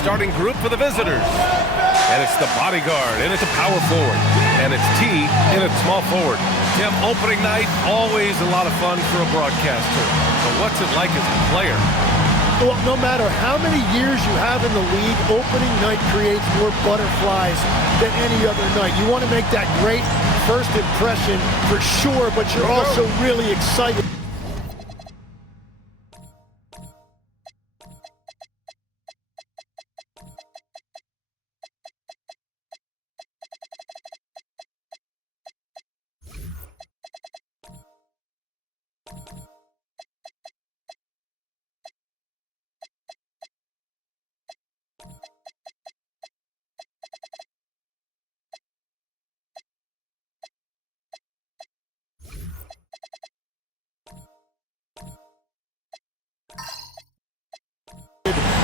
starting group for the visitors. And it's the bodyguard, and it's a power forward. And it's T in at small forward. Tim, opening night, always a lot of fun for a broadcaster. But what's it like as a player? Well, no matter how many years you have in the league, opening night creates more butterflies than any other night. You want to make that great first impression for sure, but you're also really excited.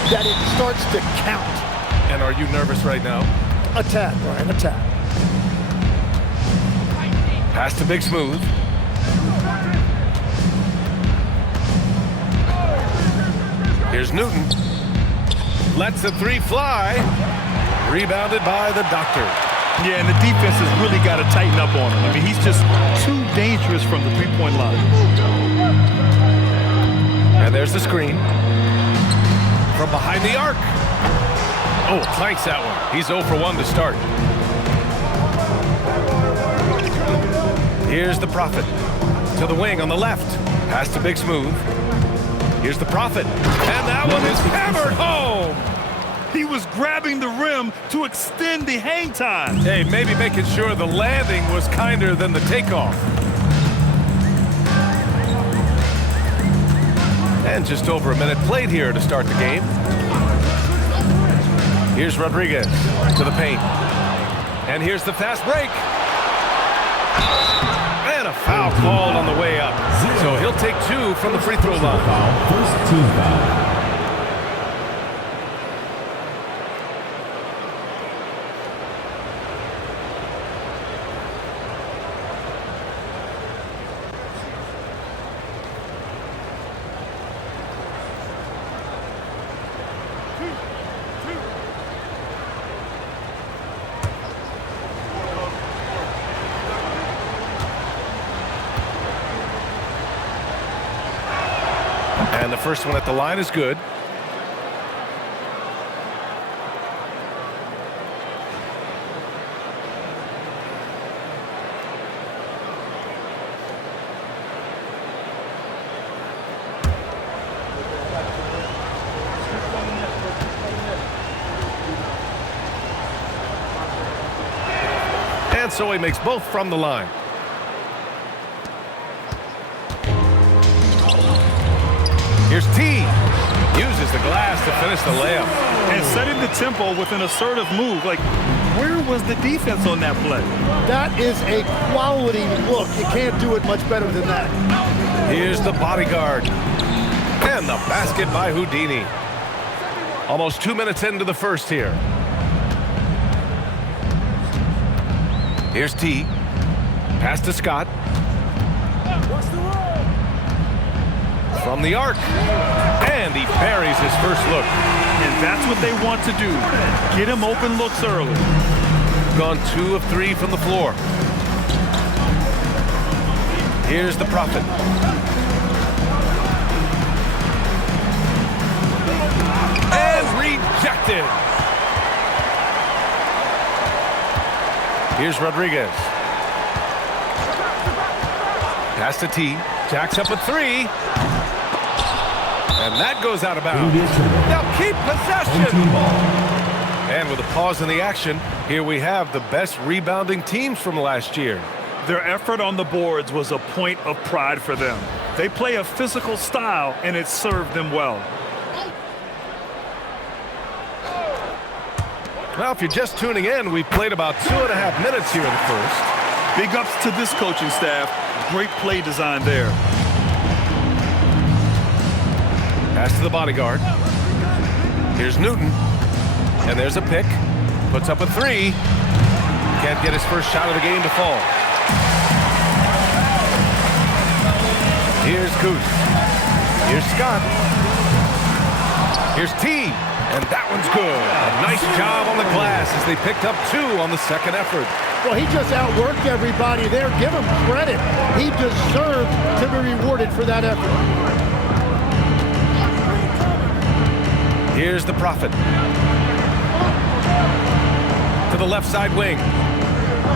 That it starts to count. And are you nervous right now? A tad, Brian, a tad. Pass to Big Smooth. Here's Newton. Lets the three fly. Rebounded by the Doctor. Yeah, and the defense has really got to tighten up on him. I mean, he's just too dangerous from the three-point line. And there's the screen. From behind the arc. Oh, clanks that one. He's 0 for 1 to start. Here's the Prophet. To the wing on the left. Pass to Big Smooth. Here's the Prophet. And that one is hammered home. He was grabbing the rim to extend the hang time. Hey, maybe making sure the landing was kinder than the takeoff. And just over a minute played here to start the game. Here's Rodriguez to the paint. And here's the fast break. And a foul called on the way up. So he'll take 2 from the free throw line. First team foul. And the first one at the line is good. And so he makes both from the line. Here's T. Uses the glass to finish the layup. And setting the tempo with an assertive move. Like, where was the defense on that play? That is a quality look. You can't do it much better than that. Here's the bodyguard. And the basket by Houdini. Almost 2 minutes into the first here. Here's T. Pass to Scott. From the arc. And he buries his first look. And that's what they want to do. Get him open looks early. Gone 2 of 3 from the floor. Here's the Prophet. And rejected. Here's Rodriguez. Pass to T. Jacks up a 3. And that goes out of bounds. They'll keep possession. And with a pause in the action, here we have the best rebounding teams from last year. Their effort on the boards was a point of pride for them. They play a physical style, and it served them well. Well, if you're just tuning in, we've played about 2.5 minutes here in the first. Big ups to this coaching staff. Great play design there. Pass to the bodyguard. Here's Newton. And there's a pick. Puts up a 3. Can't get his first shot of the game to fall. Here's Goose. Here's Scott. Here's T. And that one's good. A nice job on the glass as they picked up 2 on the second effort. Well, he just outworked everybody there. Give him credit. He deserved to be rewarded for that effort. Here's the Prophet. To the left side wing.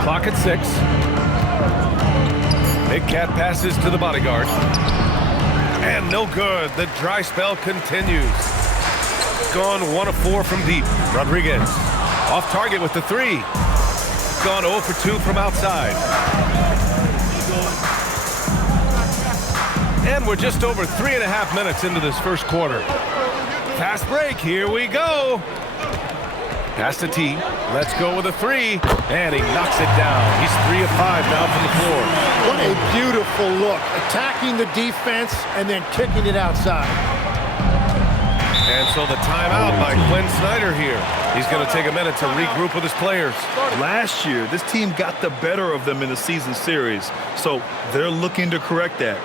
Clock at 6. Big Cat passes to the bodyguard. And no good. The dry spell continues. Gone 1 of 4 from deep. Rodriguez off target with the 3. Gone 0 for 2 from outside. And we're just over 3.5 minutes into this first quarter. Fast break. Here we go. Pass to T. Let's go with a 3. And he knocks it down. He's 3 of 5 now from the floor. What a beautiful look. Attacking the defense and then kicking it outside. And so the timeout by Quinn Snyder here. He's going to take a minute to regroup with his players. Last year, this team got the better of them in the season series, so they're looking to correct that.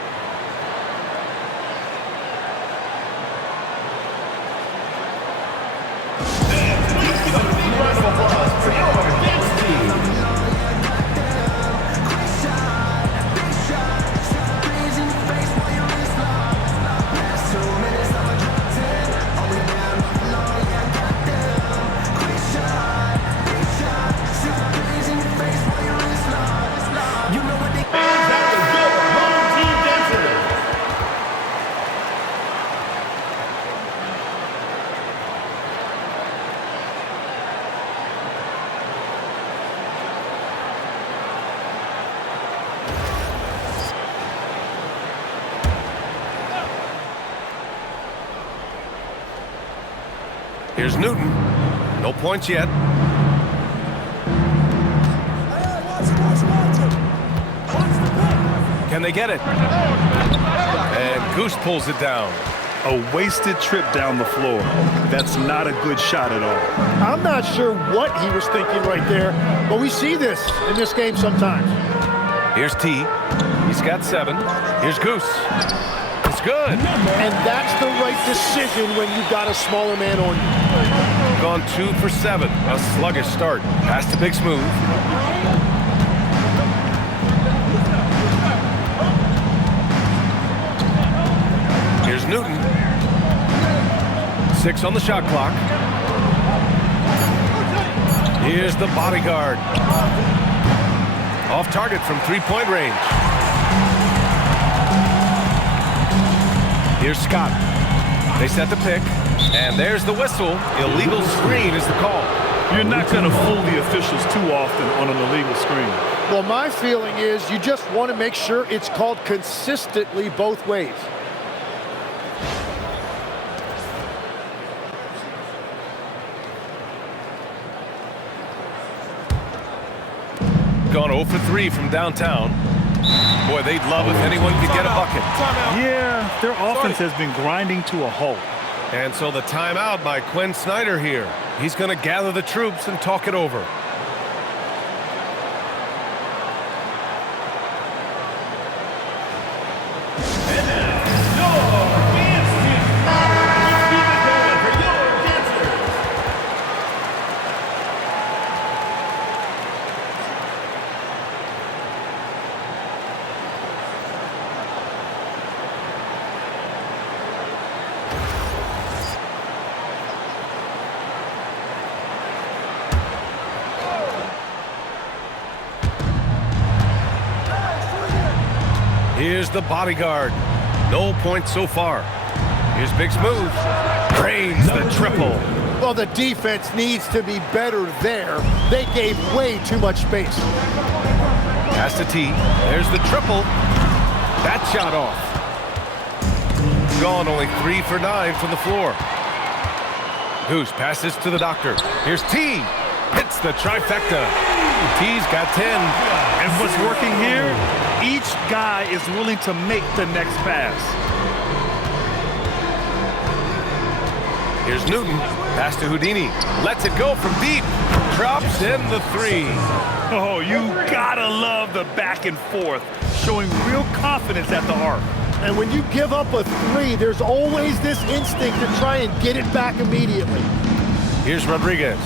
Here's Newton. No points yet. Can they get it? And Goose pulls it down. A wasted trip down the floor. That's not a good shot at all. I'm not sure what he was thinking right there, but we see this in this game sometimes. Here's T. He's got 7. Here's Goose. It's good. And that's the right decision when you've got a smaller man on you. Gone 2 for 7. A sluggish start. Pass to Big Smooth. Here's Newton. 6 on the shot clock. Here's the bodyguard. Off target from 3-point range. Here's Scott. They set the pick. And there's the whistle. Illegal screen is the call. You're not going to fool the officials too often on an illegal screen. Well, my feeling is you just want to make sure it's called consistently both ways. Gone 0 for 3 from downtown. Boy, they'd love if anyone could get a bucket. Yeah, their offense has been grinding to a halt. And so the timeout by Quinn Snyder here. He's going to gather the troops and talk it over. Here's the bodyguard. No points so far. Here's Big Smooth. Drains the triple. Well, the defense needs to be better there. They gave way too much space. Pass to T. There's the triple. That shot off. Gone only 3 for 9 from the floor. Goose passes to the doctor. Here's T. Hits the trifecta. T's got 10. And what's working here? Each guy is willing to make the next pass. Here's Newton. Pass to Houdini. Lets it go from deep. Drops in the 3. Oh, you gotta love the back and forth, showing real confidence at the arc. And when you give up a 3, there's always this instinct to try and get it back immediately. Here's Rodriguez.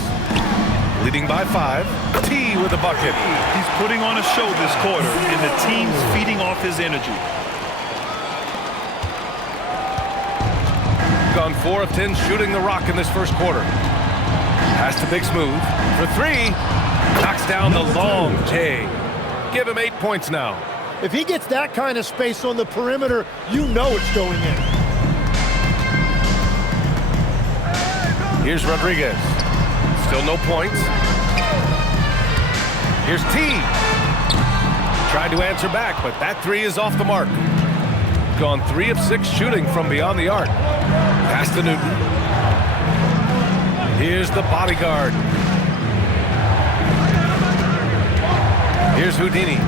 Leading by 5. T with a bucket. He's putting on a show this quarter, and the team's feeding off his energy. Gone 4 of 10 shooting the rock in this first quarter. Pass to Big Smooth for 3. Knocks down the long J. Give him 8 points now. If he gets that kind of space on the perimeter, you know it's going in. Here's Rodriguez. Still no points. Here's T. Tried to answer back, but that 3 is off the mark. Gone 3 of 6 shooting from beyond the arc. Pass to Newton. Here's the bodyguard. Here's Houdini.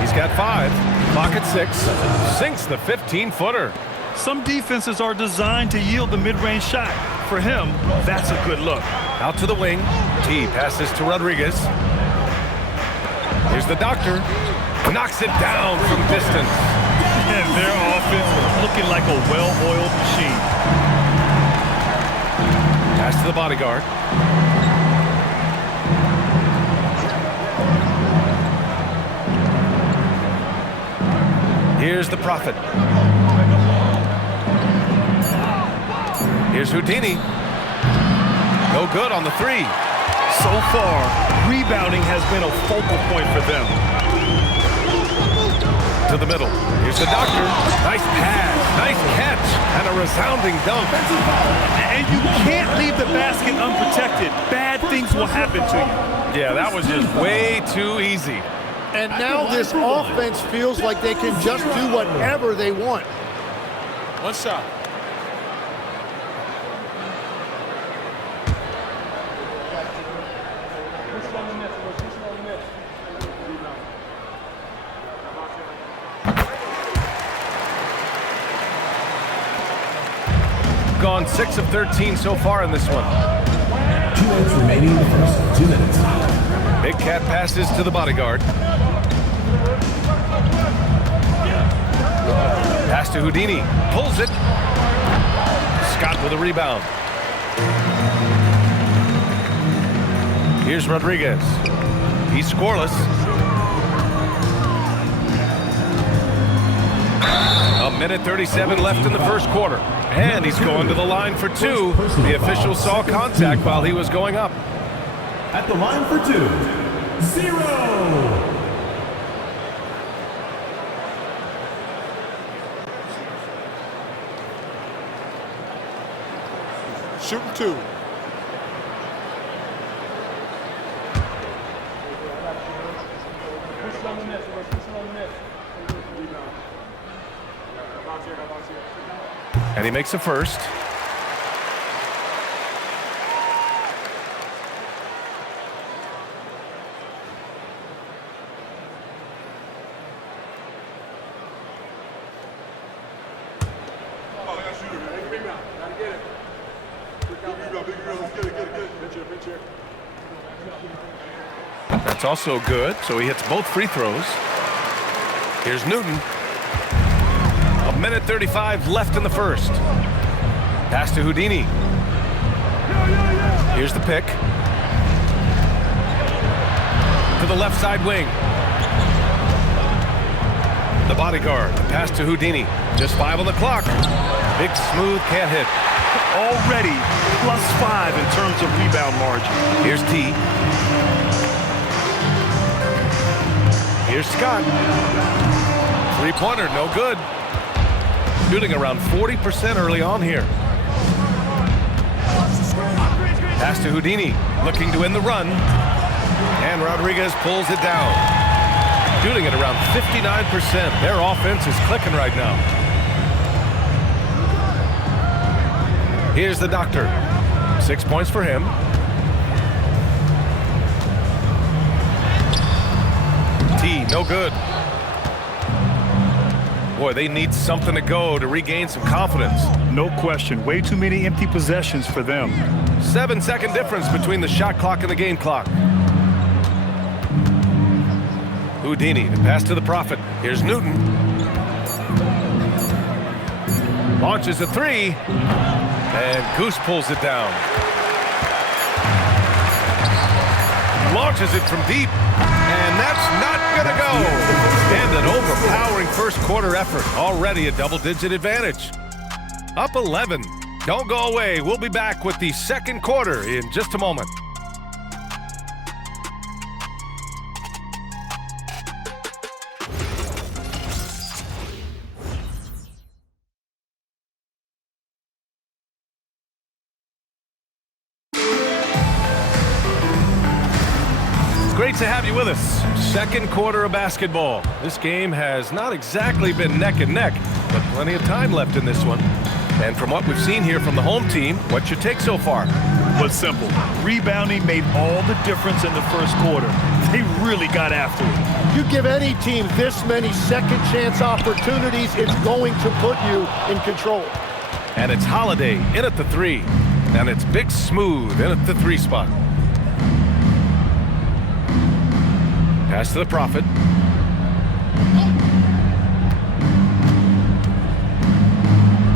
He's got 5. Clock at 6. Sinks the 15-footer. Some defenses are designed to yield the mid-range shot. For him, that's a good look. Out to the wing. T passes to Rodriguez. Here's the doctor. Knocks it down from distance. And their offense looking like a well-oiled machine. Pass to the bodyguard. Here's the prophet. Here's Houdini. No good on the 3. So far, rebounding has been a focal point for them. To the middle. Here's the doctor. Nice pass. Nice catch. And a resounding dunk. And you can't leave the basket unprotected. Bad things will happen to you. Yeah, that was just way too easy. And now this offense feels like they can just do whatever they want. One shot. Gone 6 of 13 so far in this one. 2 minutes remaining in the first 2 minutes. Big Cat passes to the bodyguard. Pass to Houdini. Pulls it. Scott with a rebound. Here's Rodriguez. He's scoreless. A minute 37 left in the first quarter. And he's going to the line for 2. The official saw contact while he was going up. At the line for 2, 0. Shooting 2. And he makes a first. That's also good, so he hits both free throws. Here's Newton. A minute 35 left in the first. Pass to Houdini. Here's the pick. To the left side wing. The bodyguard. Pass to Houdini. Just 5 on the clock. Big Smooth can't hit. Already +5 in terms of rebound margin. Here's T. Here's Scott. Three-pointer, no good. Shooting around 40% early on here. Pass to Houdini, looking to win the run. And Rodriguez pulls it down. Shooting at around 59%. Their offense is clicking right now. Here's the doctor. 6 points for him. T, no good. Boy, they need something to go to regain some confidence. No question. Way too many empty possessions for them. 7-second difference between the shot clock and the game clock. Houdini, the pass to the prophet. Here's Newton. Launches a 3. And Goose pulls it down. Launches it from deep. And that's not going to go. And an overpowering first quarter effort. Already a double-digit advantage. Up 11. Don't go away. We'll be back with the second quarter in just a moment. Great to have you with us. Second quarter of basketball. This game has not exactly been neck and neck, but plenty of time left in this one. And from what we've seen here from the home team, what's your take so far? Was simple. Rebounding made all the difference in the first quarter. They really got after it. You give any team this many second chance opportunities, it's going to put you in control. And it's Holiday in at the 3. And it's Big Smooth in at the 3 spot. Pass to the Prophet.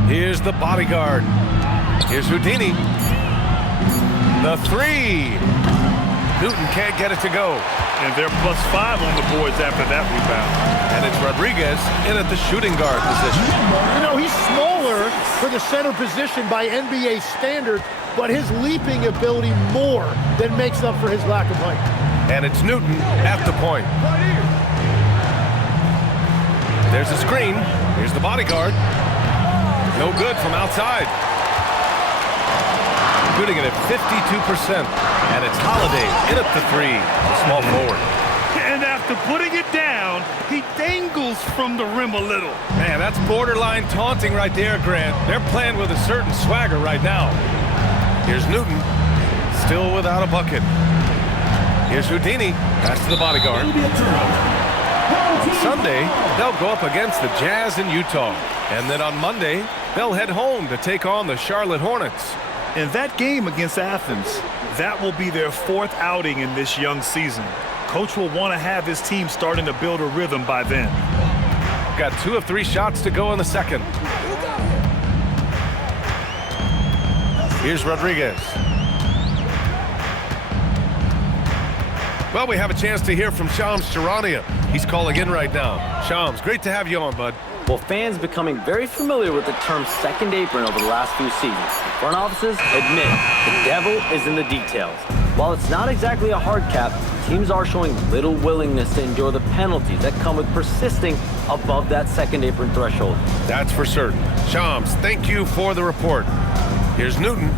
Here's the bodyguard. Here's Houdini. The 3. Newton can't get it to go. And they're +5 on the boards after that rebound. And it's Rodriguez in at the shooting guard position. You know, he's smaller for the center position by NBA standards, but his leaping ability more than makes up for his lack of height. And it's Newton at the point. There's a screen. Here's the bodyguard. No good from outside. Shooting it at 52%. And it's Holiday in at the 3. The small forward. And after putting it down, he dangles from the rim a little. Man, that's borderline taunting right there, Grant. They're playing with a certain swagger right now. Here's Newton. Still without a bucket. Here's Houdini. Pass to the bodyguard. On Sunday, they'll go up against the Jazz in Utah. And then on Monday, they'll head home to take on the Charlotte Hornets. In that game against Athens, that will be their 4th outing in this young season. Coach will want to have his team starting to build a rhythm by then. Got 2 of 3 shots to go in the second. Here's Rodriguez. Well, we have a chance to hear from Shams Charania. He's calling in right now. Shams, great to have you on, bud. Well, fans becoming very familiar with the term second apron over the last few seasons. Front offices admit the devil is in the details. While it's not exactly a hard cap, teams are showing little willingness to endure the penalties that come with persisting above that second apron threshold. That's for certain. Shams, thank you for the report. Here's Newton.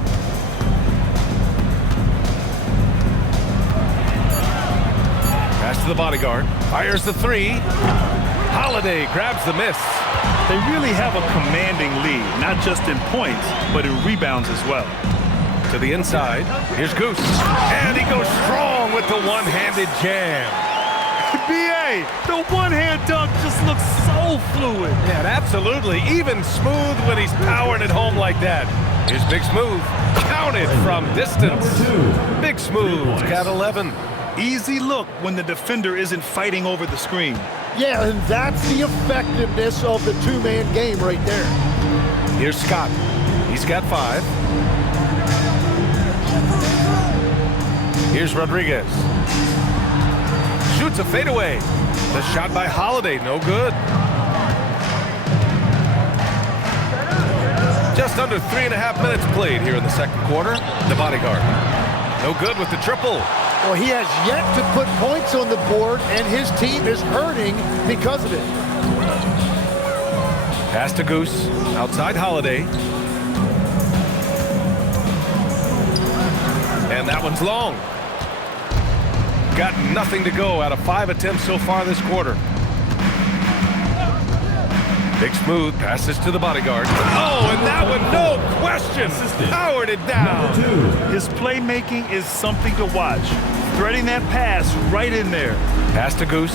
Pass to the bodyguard. Fires the 3. Holiday grabs the miss. They really have a commanding lead, not just in points, but in rebounds as well. To the inside. Here's Goose. And he goes strong with the one-handed jam. BA, the one-hand dunk just looks so fluid. Yeah, absolutely. Even smooth when he's powering it home like that. Here's Big Smooth. Counted from distance. Big Smooth's got 11. Easy look when the defender isn't fighting over the screen. Yeah, and that's the effectiveness of the two-man game right there. Here's Scott. He's got 5. Here's Rodriguez. Shoots a fadeaway. The shot by Holiday, no good. Just under 3.5 minutes played here in the second quarter. The bodyguard. No good with the triple. Well, he has yet to put points on the board, and his team is hurting because of it. Pass to Goose. Outside Holiday. And that one's long. Got nothing to go out of 5 attempts so far this quarter. Big Smooth passes to the bodyguard. Oh, and that one, no question, powered it down. His playmaking is something to watch. Threading that pass right in there. Pass to Goose.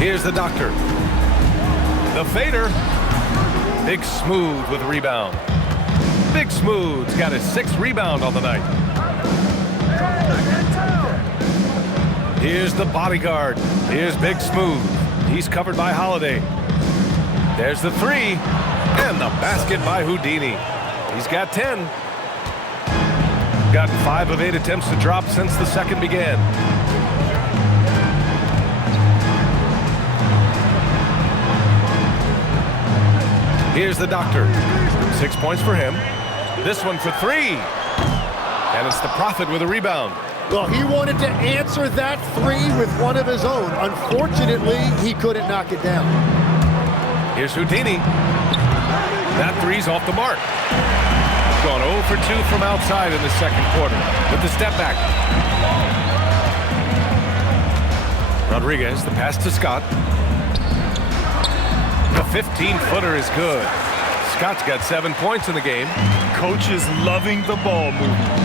Here's the Doctor. The fader. Big Smooth with rebound. Big Smooth's got his 6th rebound on the night. Here's the bodyguard. Here's Big Smooth. He's covered by Holiday. There's the 3. And the basket by Houdini. He's got 10. Gotten 5 of 8 attempts to drop since the second began. Here's the doctor. 6 points for him. This one for 3. And it's the Prophet with a rebound. Well, he wanted to answer that 3 with one of his own. Unfortunately, he couldn't knock it down. Here's Houdini. That 3's off the mark. Gone 0 for 2 from outside in the second quarter with the step back. Rodriguez, the pass to Scott. The 15-footer is good. Scott's got 7 points in the game. Coach is loving the ball movement.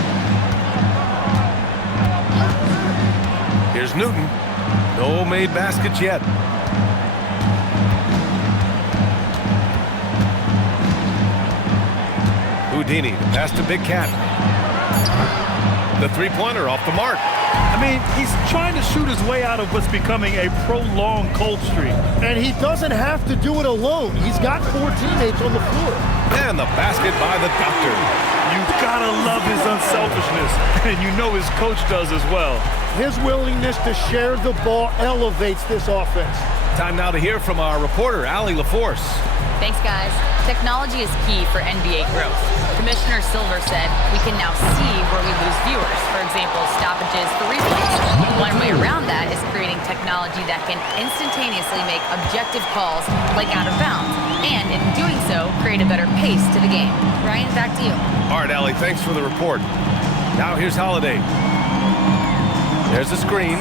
Here's Newton. No made baskets yet. Houdini, the pass to Big Cat. The three-pointer off the mark. I mean, he's trying to shoot his way out of what's becoming a prolonged cold streak. And he doesn't have to do it alone. He's got 4 teammates on the floor. And the basket by the doctor. You gotta love his unselfishness, and you know his coach does as well. His willingness to share the ball elevates this offense. Time now to hear from our reporter, Allie LaForce. Thanks, guys. Technology is key for NBA growth. Commissioner Silver said we can now see where we lose viewers. For example, stoppages for replays. One way around that is creating technology that can instantaneously make objective calls like out of bounds, and in doing so, create a better pace to the game. Ryan, back to you. All right, Allie, thanks for the report. Now here's Holiday. There's the screen.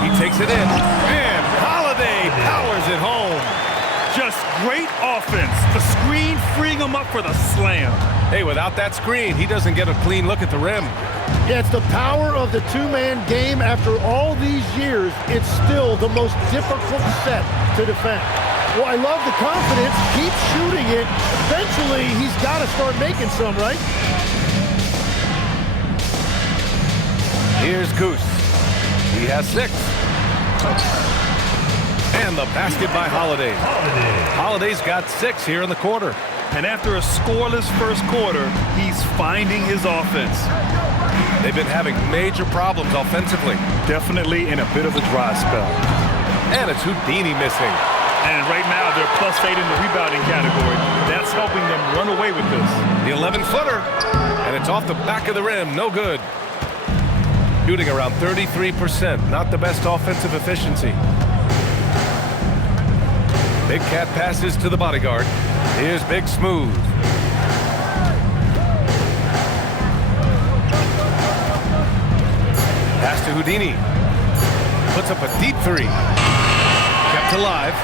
He takes it in, and Holiday powers it home. Just great offense. The screen freeing him up for the slam. Hey, without that screen, he doesn't get a clean look at the rim. Yeah, it's the power of the two-man game. After all these years, it's still the most difficult set to defend. Well, I love the confidence. Keep shooting it. Eventually, he's got to start making some, right? Here's Goose. He has 6. And the basket by Holiday. Holiday's got 6 here in the quarter. And after a scoreless first quarter, he's finding his offense. They've been having major problems offensively. Definitely in a bit of a dry spell. And it's Houdini missing. And right now, they're +8 in the rebounding category. That's helping them run away with this. The 11-footer. And it's off the back of the rim. No good. Shooting around 33%. Not the best offensive efficiency. Big Cat passes to the bodyguard. Here's Big Smooth. Pass to Houdini. Puts up a deep 3. Kept alive.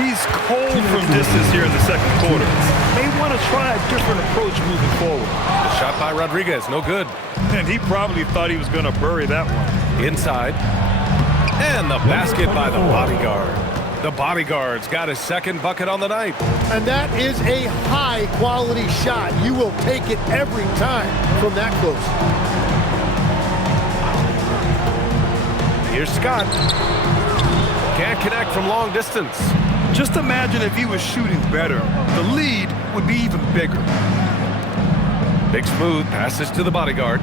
He's cold from distance here in the second quarter. May want to try a different approach moving forward. The shot by Rodriguez, no good. And he probably thought he was going to bury that one. Inside. And the basket by the bodyguard. The bodyguard's got his second bucket on the night. And that is a high-quality shot. You will take it every time from that close. Here's Scott. Can't connect from long distance. Just imagine if he was shooting better. The lead would be even bigger. Big Smooth passes to the bodyguard.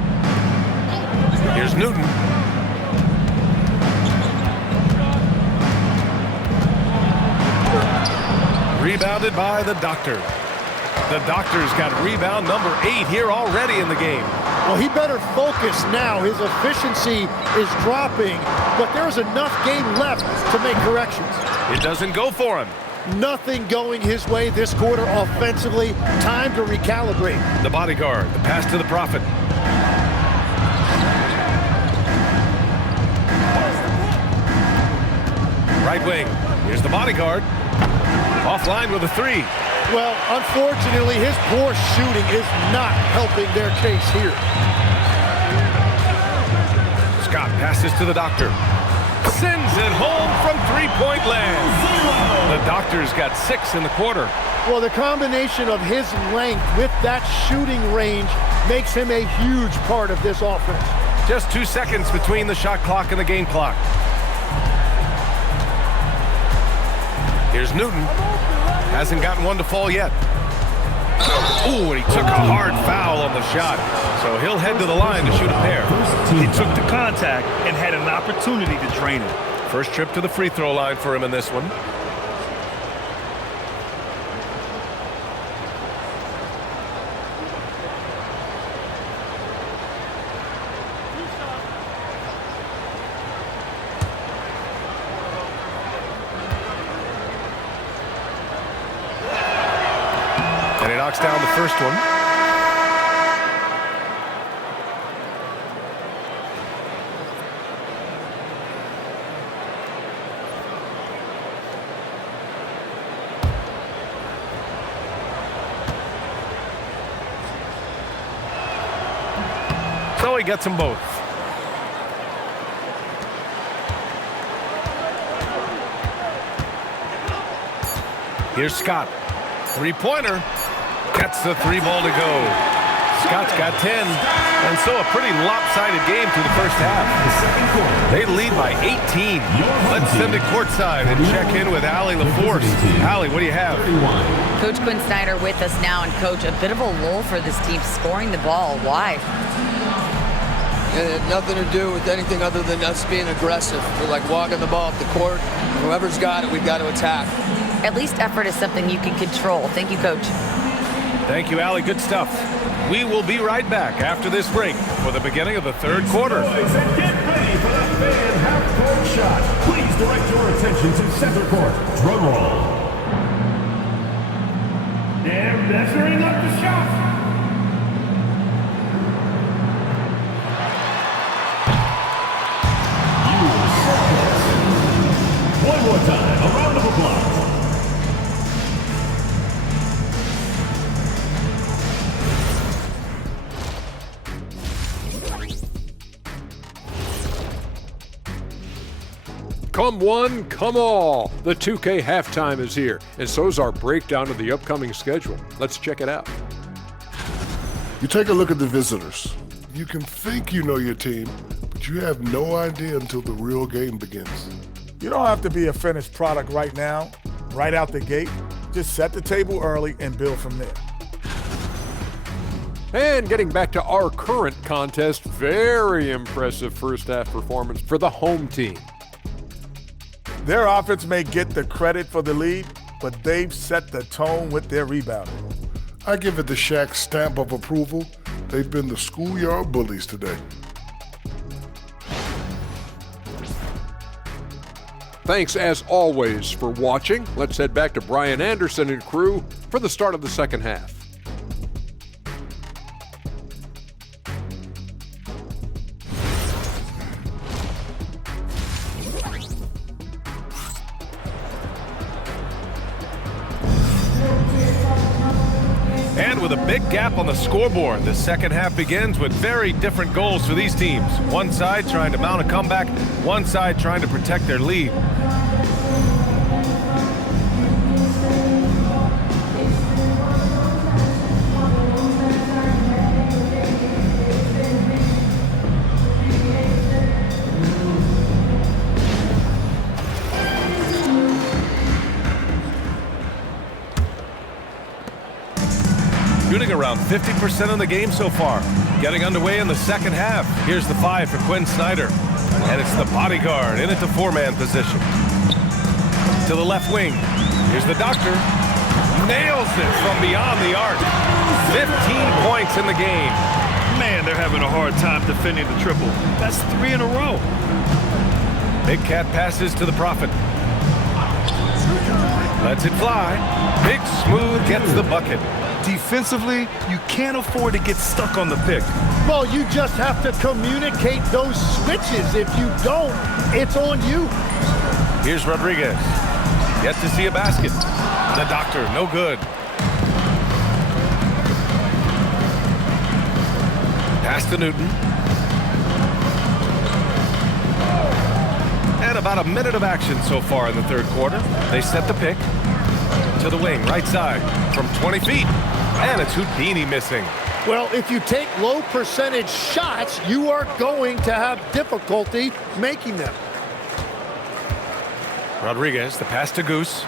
Here's Newton. Rebounded by the doctor. The doctor's got rebound number 8 here already in the game. Well, he better focus now. His efficiency is dropping, but there's enough game left to make corrections. It doesn't go for him. Nothing going his way this quarter offensively. Time to recalibrate. The bodyguard, the pass to the Prophet. Right wing. Here's the bodyguard. Offline with a 3. Well, unfortunately, his poor shooting is not helping their case here. Scott passes to the doctor. Sends it home from three-point land. The doctor's got 6 in the quarter. Well, the combination of his length with that shooting range makes him a huge part of this offense. Just 2 seconds between the shot clock and the game clock. Here's Newton. Hasn't gotten one to fall yet. Ooh, and he took a hard foul on the shot. So he'll head to the line to shoot a pair. He took the contact and had an opportunity to drain it. First trip to the free throw line for him in this one. And he knocks down the first one. So he gets them both. Here's Scott. Three-pointer. Gets the three ball to go. Scott's got 10. And so a pretty lopsided game through the first half. They lead by 18. Let's send it courtside and check in with Allie LaForce. Allie, what do you have? Coach Quinn Snyder with us now. And, Coach, a bit of a lull for this team scoring the ball. Why? It had nothing to do with anything other than us being aggressive. We're like walking the ball up the court. Whoever's got it, we've got to attack. At least effort is something you can control. Thank you, Coach. Thank you, Allie. Good stuff. We will be right back after this break for the beginning of the third quarter. Boys, and get ready for the fan half-court shot. Please direct your attention to center court. Drum roll. They're measuring up the shot. One more time, a round of applause. Come one, come all. The 2K halftime is here, and so's our breakdown of the upcoming schedule. Let's check it out. You take a look at the visitors. You can think you know your team, but you have no idea until the real game begins. You don't have to be a finished product right now, right out the gate. Just set the table early and build from there. And getting back to our current contest, very impressive first half performance for the home team. Their offense may get the credit for the lead, but they've set the tone with their rebounding. I give it the Shaq stamp of approval. They've been the schoolyard bullies today. Thanks as always for watching. Let's head back to Brian Anderson and crew for the start of the second half. And with a big gap on the scoreboard, the second half begins with very different goals for these teams. One side trying to mount a comeback, one side trying to protect their lead. Shooting around 50% of the game so far. Getting underway in the second half. Here's the 5 for Quinn Snyder. And it's the bodyguard in at the 4-man position. To the left wing. Here's the doctor. Nails it from beyond the arc. 15 points in the game. Man, they're having a hard time defending the triple. That's 3 in a row. Big Cat passes to the Prophet. Lets it fly. Big Smooth gets the bucket. Defensively, you can't afford to get stuck on the pick. Well, you just have to communicate those switches. If you don't, it's on you. Here's Rodriguez. Yet to see a basket. The doctor, no good. Pass to Newton. And about a minute of action so far in the third quarter. They set the pick. To the wing, right side, from 20 feet. And it's Houdini missing. Well, if you take low percentage shots, you are going to have difficulty making them. Rodriguez, the pass to Goose.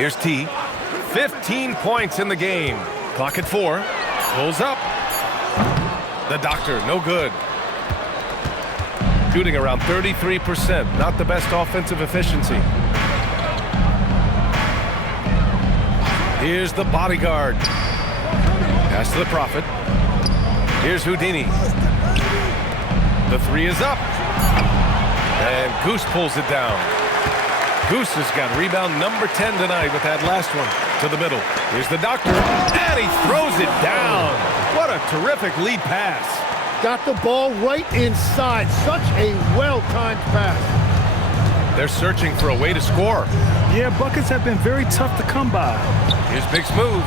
Here's T. 15 points in the game. Clock at 4. Pulls up. The doctor, no good. Shooting around 33%. Not the best offensive efficiency. Here's the bodyguard. Pass to the Prophet. Here's Houdini. The 3 is up. And Goose pulls it down. Goose has got rebound number 10 tonight with that last one to the middle. Here's the doctor, and he throws it down. What a terrific lead pass. Got the ball right inside. Such a well-timed pass. They're searching for a way to score. Yeah, buckets have been very tough to come by. Here's Big Smooth.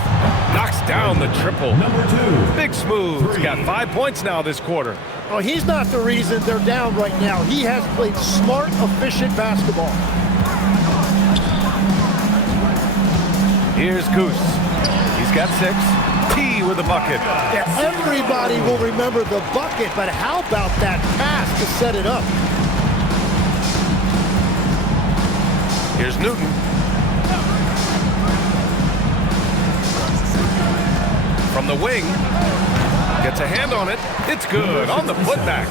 Knocks down the triple. Number 2. Big Smooth's got 5 points now this quarter. Oh, he's not the reason they're down right now. He has played smart, efficient basketball. Here's Goose. He's got 6. T with the bucket. Yeah, everybody will remember the bucket, but how about that pass to set it up? Here's Newton. From the wing. Gets a hand on it. It's good on the putback.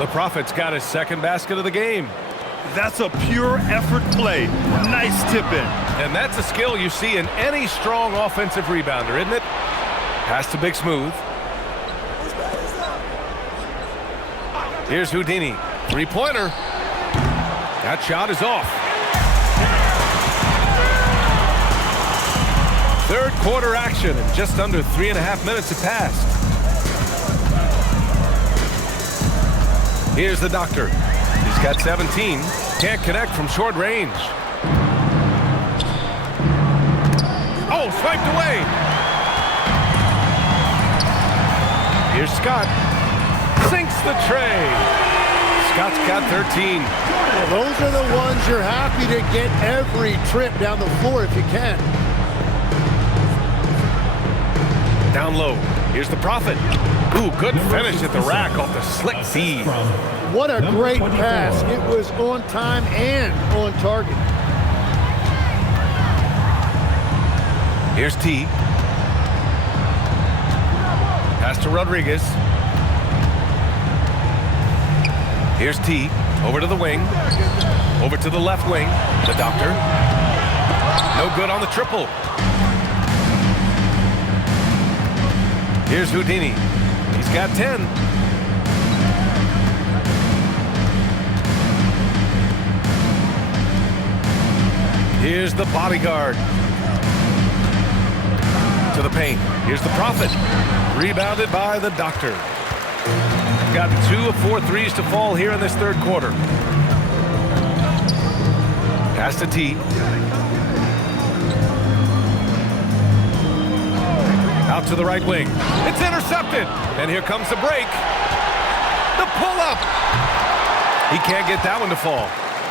The Prophet's got his second basket of the game. That's a pure effort play. Nice tip in. And that's a skill you see in any strong offensive rebounder, isn't it? Pass to Big Smooth. Here's Houdini. 3-pointer. That shot is off. Third quarter action and just under 3.5 minutes have passed. Here's the doctor. He's got 17. Can't connect from short range. Oh, swiped away. Here's Scott. Sinks the tray. Scott's got 13. Well, those are the ones you're happy to get every trip down the floor if you can. Down low. Here's the Prophet. Ooh, good finish at the rack off the slick feed. What a great pass. It was on time and on target. Here's T. Pass to Rodriguez. Here's T. Over to the wing. Over to the left wing. The doctor. No good on the triple. Here's Houdini. He's got 10. Here's the bodyguard. To the paint. Here's the Prophet. Rebounded by the doctor. Got 2 of 4 threes to fall here in this third quarter. Pass to T. Out to the right wing. It's intercepted. And here comes the break. The pull-up. He can't get that one to fall.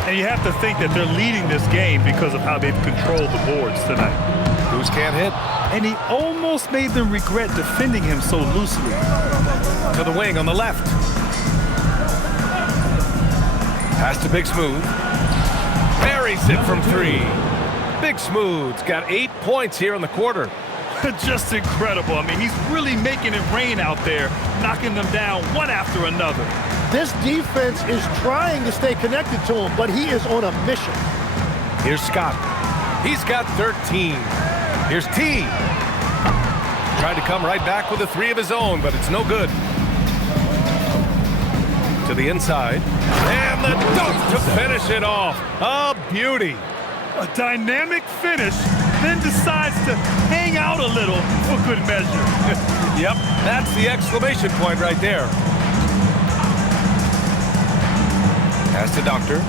And you have to think that they're leading this game because of how they've controlled the boards tonight. Goose can't hit. And he almost made them regret defending him so loosely. To the wing on the left. Pass to Big Smooth. Buries it from 3. Big Smooth's got 8 points here in the quarter. Just incredible. I mean, he's really making it rain out there, knocking them down one after another. This defense is trying to stay connected to him, but he is on a mission. Here's Scott. He's got 13. Here's T. Tried to come right back with a 3 of his own, but it's no good. To the inside. And the dunk to finish it off. A beauty. A dynamic finish, then decides to hang out a little for good measure. Yep, that's the exclamation point right there. Pass to Doctor.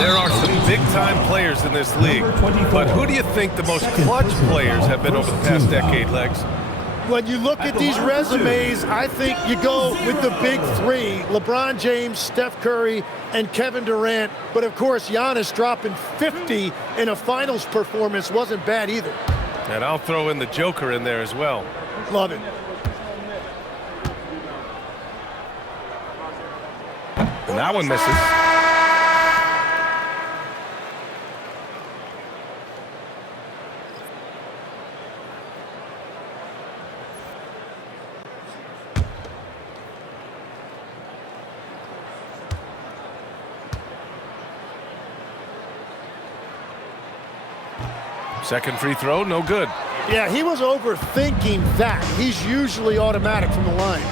There are some big-time players in this league, but who do you think the most clutch players have been over the past decade, Legs? When you look at these resumes, I think you go with the big 3, LeBron James, Steph Curry, and Kevin Durant. But, of course, Giannis dropping 50 in a finals performance wasn't bad either. And I'll throw in the Joker in there as well. Love it. And that one misses. Second free throw, no good. Yeah, he was overthinking that. He's usually automatic from the line.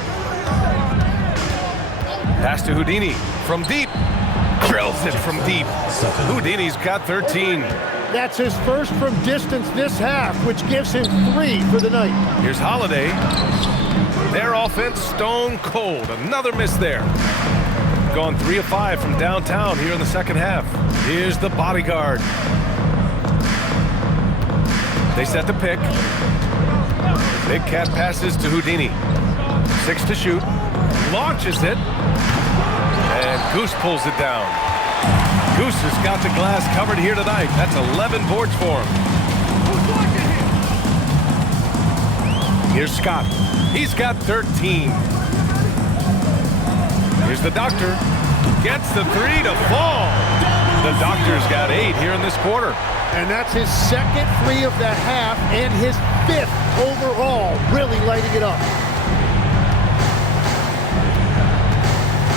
Pass to Houdini from deep. Drills it from deep. Houdini's got 13. That's his first from distance this half, which gives him 3 for the night. Here's Holiday. Their offense stone cold. Another miss there. Gone 3 of 5 from downtown here in the second half. Here's the bodyguard. They set the pick. Big Cat passes to Houdini. 6 to shoot. Launches it. And Goose pulls it down. Goose has got the glass covered here tonight. That's 11 boards for him. Here's Scott. He's got 13. Here's the Doctor. Gets the 3 to fall. The Doctor's got 8 here in this quarter. And that's his second 3 of the half and his 5th overall, really lighting it up.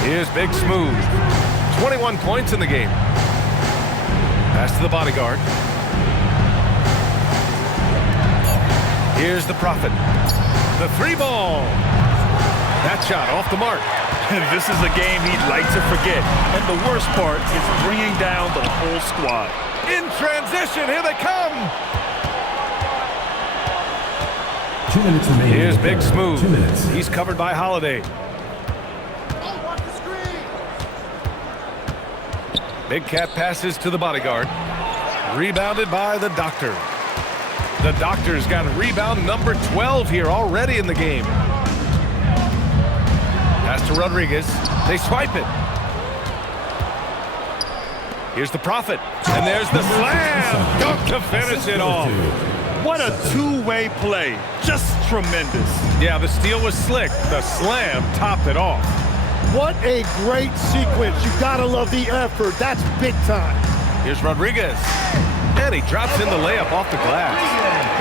Here's Big Smooth. 21 points in the game. Pass to the bodyguard. Here's the Prophet. The 3 ball. That shot off the mark. This is a game he'd like to forget. And the worst part is bringing down the whole squad. In transition, here they come. 2 minutes remaining. Here's Big Smooth. 2 minutes. He's covered by Holiday. Big Cat passes to the bodyguard. Rebounded by the Doctor. The Doctor's got rebound number 12 here already in the game. Pass to Rodriguez. They swipe it. Here's the Prophet. And there's the slam. Dunk to finish it off. What a two-way play. Just tremendous. Yeah, the steal was slick. The slam topped it off. What a great sequence. You gotta love the effort. That's big time. Here's Rodriguez. And he drops in the layup off the glass.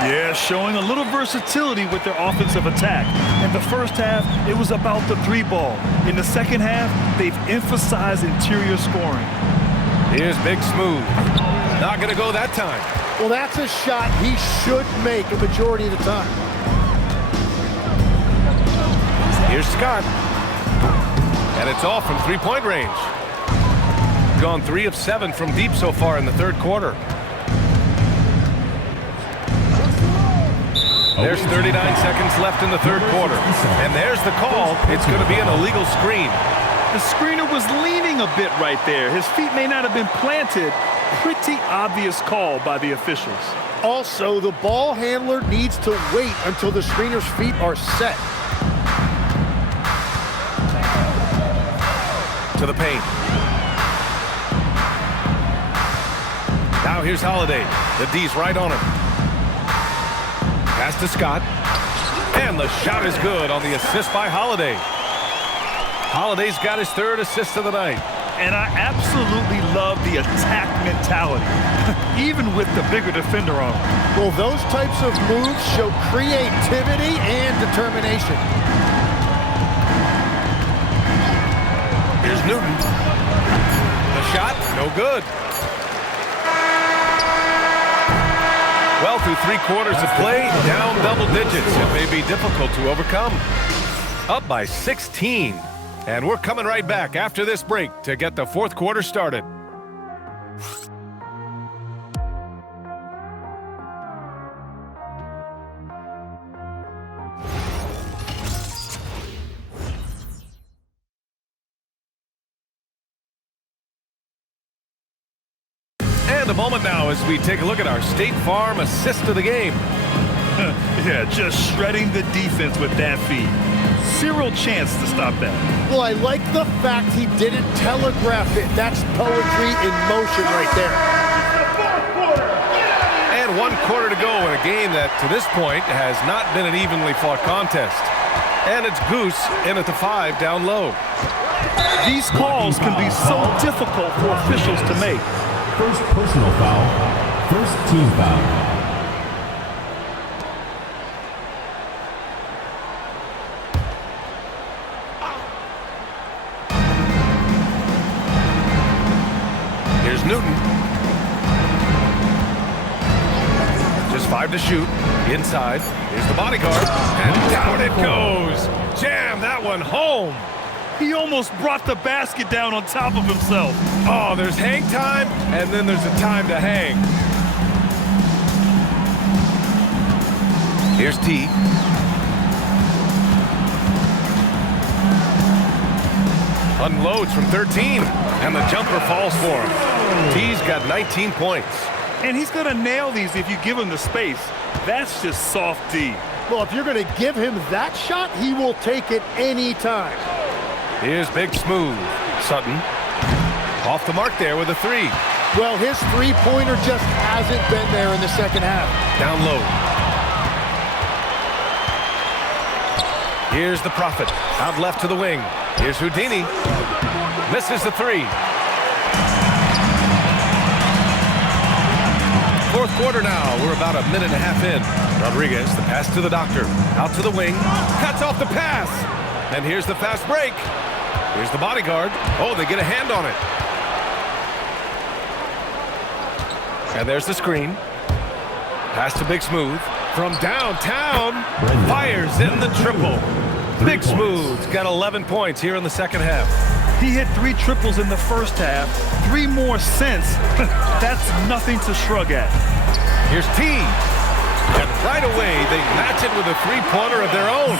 Yeah, showing a little versatility with their offensive attack. In the first half, it was about the 3 ball. In the second half, they've emphasized interior scoring. Here's Big Smooth. Not going to go that time. Well, that's a shot he should make a majority of the time. Here's Scott. And it's off from 3-point range. Gone 3 of 7 from deep so far in the third quarter. There's 39 seconds left in the third quarter. And there's the call. It's going to be an illegal screen. The screener was leaning a bit right there. His feet may not have been planted. Pretty obvious call by the officials. Also, the ball handler needs to wait until the screener's feet are set. To the paint. Now here's Holiday. The D's right on him. Pass to Scott. And the shot is good on the assist by Holiday. Holiday's got his 3rd assist of the night. And I absolutely love the attack mentality, even with the bigger defender on him. Well, those types of moves show creativity and determination. Here's Newton. The shot, no good. Well, through 3 quarters of play, down double digits. It may be difficult to overcome. Up by 16. And we're coming right back after this break to get the fourth quarter started. And a moment now as we take a look at our State Farm assist of the game. Yeah, just shredding the defense with that feed. Zero chance to stop that. Well, I like the fact he didn't telegraph it. That's poetry in motion right there. And 1 quarter to go in a game that, to this point, has not been an evenly fought contest. And it's Goose in at the 5 down low. These calls can be so difficult for officials to make. First personal foul, first team foul. Here's Newton. 5 to shoot. Inside. Here's the bodyguard. And down it goes. Jam that one home. He almost brought the basket down on top of himself. Oh, there's hang time, and then there's a time to hang. Here's T. Unloads from 13, and the jumper falls for him. T's got 19 points. And he's going to nail these if you give him the space. That's just soft D. Well, if you're going to give him that shot, he will take it any time. Here's Big Smooth. Sutton off the mark there with a 3. Well, his three-pointer just hasn't been there in the second half. Down low. Here's the Prophet. Out left to the wing. Here's Houdini. Misses the 3. Fourth quarter now. We're about a minute and a half in. Rodriguez, the pass to the Doctor. Out to the wing. Cuts off the pass. And here's the fast break. Here's the bodyguard. Oh, they get a hand on it. And there's the screen. Pass to Big Smooth. From downtown. Fires in the triple. Big Smooth's got 11 points here in the second half. He hit 3 triples in the first half. 3 more since. That's nothing to shrug at. Here's T. And right away, they match it with a three-pointer of their own.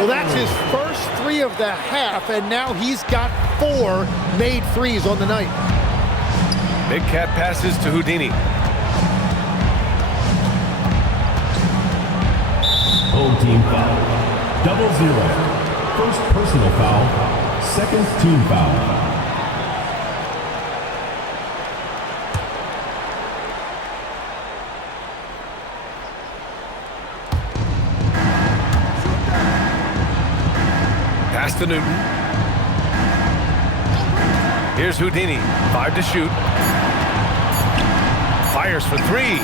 Well, that's his first 3 of the half, and now he's got 4 made threes on the night. Big Cat passes to Houdini. Home team foul. 0-0. First personal foul. Second team foul. Pass to Newton. Here's Houdini. 5 to shoot. Fires for 3.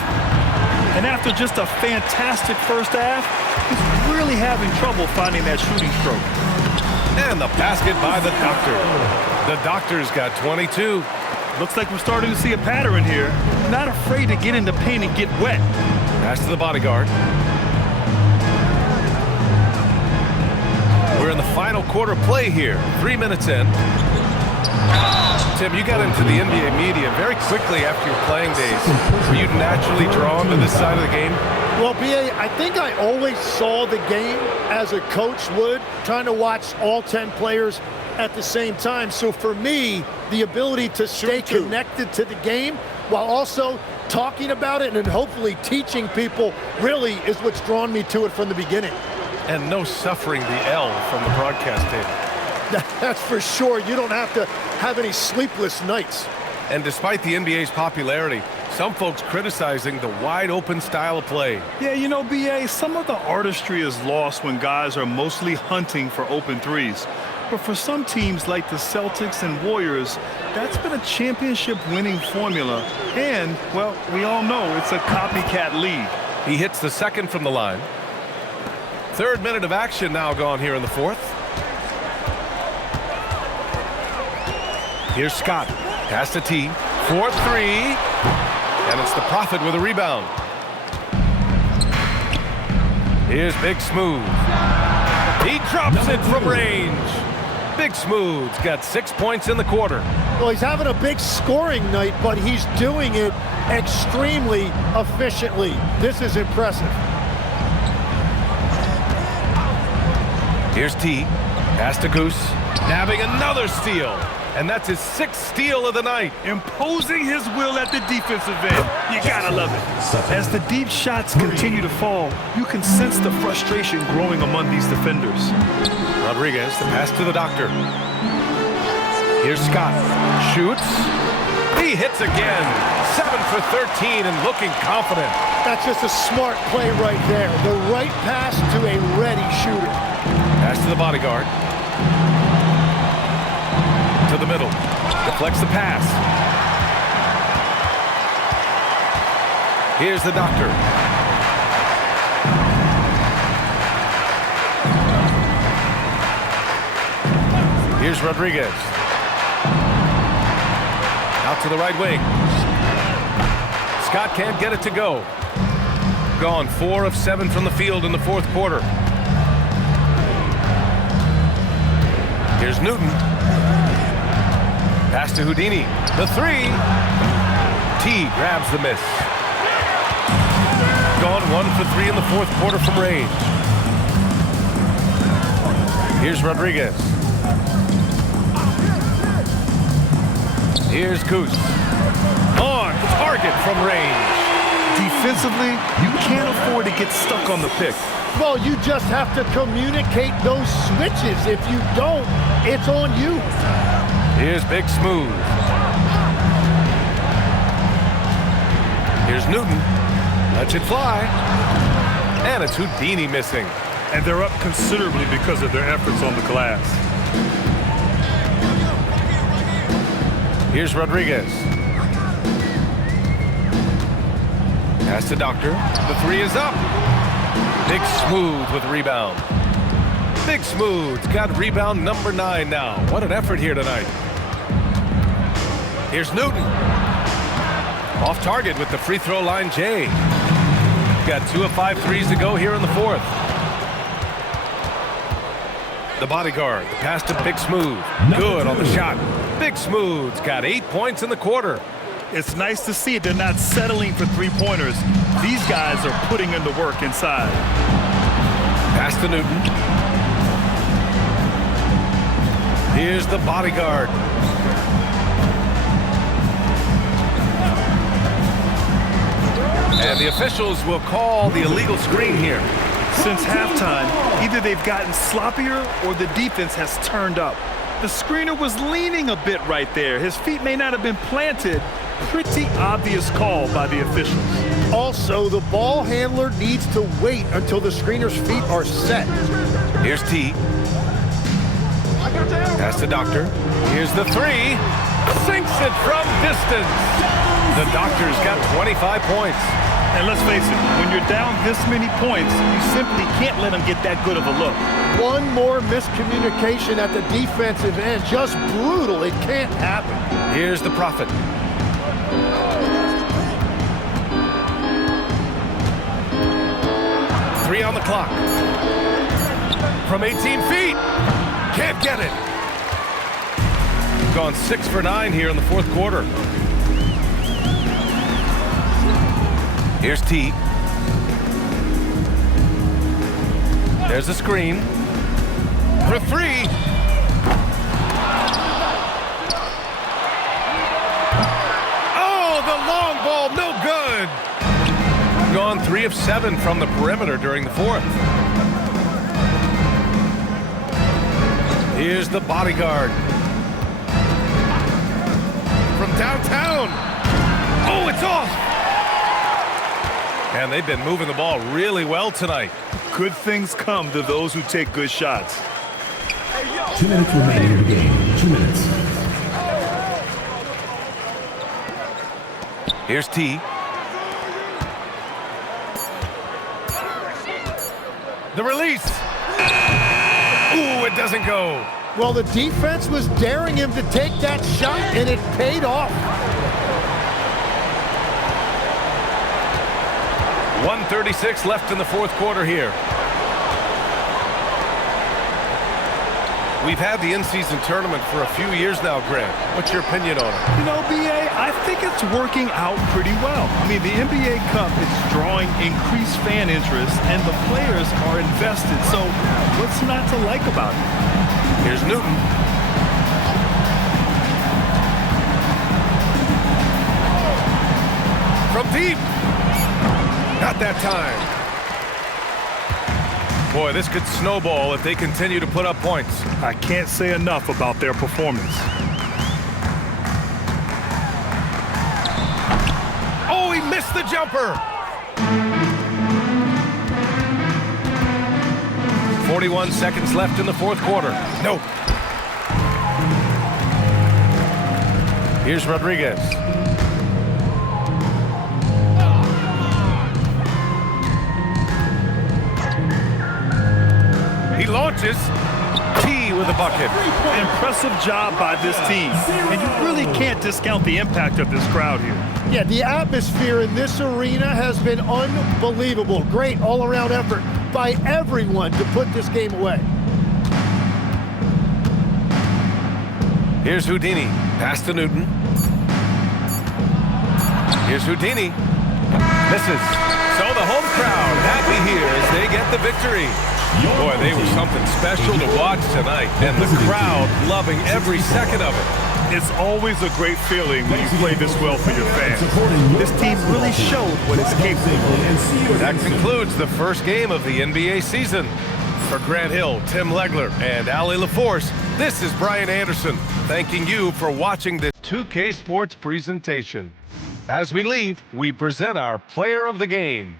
And after just a fantastic first half, he's really having trouble finding that shooting stroke. And the basket by the Doctor. The Doctor's got 22. Looks like we're starting to see a pattern here. Not afraid to get in the paint and get wet. Pass to the bodyguard. We're in the final quarter play here. 3 minutes in. Tim, you got into the NBA media very quickly after your playing days. Were you naturally drawn to this side of the game? Well, B.A., I think I always saw the game as a coach would, trying to watch all 10 players at the same time. So for me, the ability to stay connected to the game while also talking about it and hopefully teaching people really is what's drawn me to it from the beginning. And no suffering the L from the broadcast table. That's for sure. You don't have to have any sleepless nights. And despite the NBA's popularity, some folks criticizing the wide-open style of play. Yeah, you know, B.A., some of the artistry is lost when guys are mostly hunting for open threes. But for some teams like the Celtics and Warriors, that's been a championship-winning formula. And, well, we all know it's a copycat league. He hits the second from the line. 3rd minute of action now gone here in the 4th. Here's Scott. Pass to T. 4-3. And it's the Prophet with a rebound. Here's Big Smooth. He drops it from range. Big Smooth's got 6 points in the quarter. Well, he's having a big scoring night, but he's doing it extremely efficiently. This is impressive. Here's T. Pass to Goose. Nabbing another steal. And that's his 6th steal of the night. Imposing his will at the defensive end. You gotta love it. As the deep shots continue to fall, you can sense the frustration growing among these defenders. Rodriguez, the pass to the Doctor. Here's Scott. Shoots. He hits again. 7 for 13 and looking confident. That's just a smart play right there. The right pass to a ready shooter. Pass to the bodyguard. To the middle. Deflects the pass. Here's the Doctor. Here's Rodriguez. Out to the right wing. Scott can't get it to go. gone 4 of 7 from the field in the fourth quarter. Here's Newton. Pass to Houdini. The 3. T grabs the miss. Gone 1 for 3 in the fourth quarter from range. Here's Rodriguez. Here's Goose. On target from range. Defensively, you can't afford to get stuck on the pick. Well, you just have to communicate those switches. If you don't, it's on you. Here's Big Smooth. Here's Newton. Lets it fly. And it's Houdini missing. And they're up considerably because of their efforts on the glass. Here's Rodriguez. Pass to Doctor. The 3 is up. Big Smooth with rebound. Big Smooth's got rebound number 9 now. What an effort here tonight. Here's Newton. Off target with the free throw line, Jay. Got 2 of 5 threes to go here in the fourth. The bodyguard, the pass to Big Smooth. Good on the shot. Big Smooth's got 8 points in the quarter. It's nice to see they're not settling for three-pointers. These guys are putting in the work inside. Pass to Newton. Here's the bodyguard. And the officials will call the illegal screen here. Since halftime, either they've gotten sloppier or the defense has turned up. The screener was leaning a bit right there. His feet may not have been planted. Pretty obvious call by the officials. Also, the ball handler needs to wait until the screener's feet are set. Here's T. Pass to Doctor. Here's the 3. Sinks it from distance. The Doctor's got 25 points. And let's face it, when you're down this many points, you simply can't let them get that good of a look. One more miscommunication at the defensive end. Just brutal. It can't happen. Here's the Prophet. Three on the clock. From 18 feet. Can't get it. Gone 6 for 9 here in the fourth quarter. Here's T. There's a screen. For 3. Oh, the long ball, no good. Gone 3 of 7 from the perimeter during the fourth. Here's the bodyguard. From downtown. Oh, it's off. And they've been moving the ball really well tonight. Good things come to those who take good shots. 2 minutes remaining in the game. 2 minutes. Here's T. The release. Ooh, it doesn't go. Well, the defense was daring him to take that shot, and it paid off. 1:36 left in the fourth quarter here. We've had the in-season tournament for a few years now, Grant. What's your opinion on it? You know, BA, I think it's working out pretty well. I mean, the NBA Cup is drawing increased fan interest, and the players are invested. So what's not to like about it? Here's Newton. From deep. Not that time. Boy, this could snowball if they continue to put up points. I can't say enough about their performance. Oh, he missed the jumper. 41 seconds left in the fourth quarter. Nope. Here's Rodriguez. He launches. T with a bucket. Impressive job by this team. And you really can't discount the impact of this crowd here. Yeah, the atmosphere in this arena has been unbelievable. Great all-around effort by everyone to put this game away. Here's Houdini. Pass to Newton. Here's Houdini. Misses. So the home crowd happy here as they get the victory. Boy, they were something special to watch tonight, and the crowd loving every second of it. It's always a great feeling when you play this well for your fans. This team really showed what it's capable of. That concludes the first game of the NBA season. For Grant Hill, Tim Legler, and Ali LaForce, this is Brian Anderson, thanking you for watching this 2K Sports presentation. As we leave, we present our player of the game.